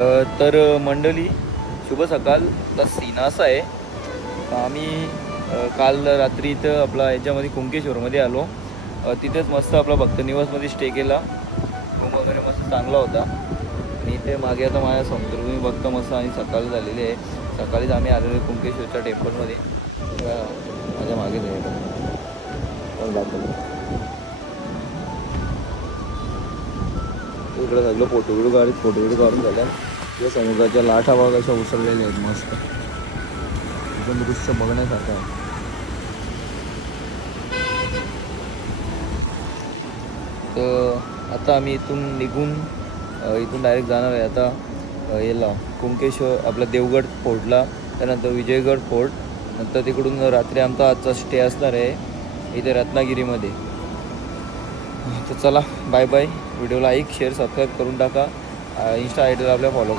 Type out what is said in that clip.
तर मंडळी शुभ सकाळ. तर सीन असा आहे, आम्ही काल रात्री इथं आपला याच्यामध्ये कुंकेश्वरमध्ये आलो. तिथेच मस्त आपला भक्तनिवासमध्ये स्टे केला. रूम वगैरे मस्त चांगला होता. आणि इथे मागे आता माझ्या समोर तुम्ही बघता मस्त आणि सकाळ झालेली आहे. सकाळीच आम्ही आलेलो कुंकेश्वरच्या टेम्पलमध्ये. माझ्या मागे इकडे सगळं फोटो काढून झाल्या. किंवा समुद्राच्या लाटा बघा कशा उसळलेल्या आहेत मस्त. एकदम दृश्य बघण्यासारखं आहे. तर आता आम्ही इथून निघून इथून डायरेक्ट जाणार आहे आता याला कुंकेश्वर आपला देवगड फोर्टला, त्यानंतर विजयगड फोर्ट, नंतर तिकडून रात्री आमचा आजचा स्टे असणार आहे इथे रत्नागिरीमध्ये. तर चला बाय बाय. व्हिडिओला लाईक शेअर सबस्क्राईब करून टाका. इंस्टा आय डीला आपल्या फॉलो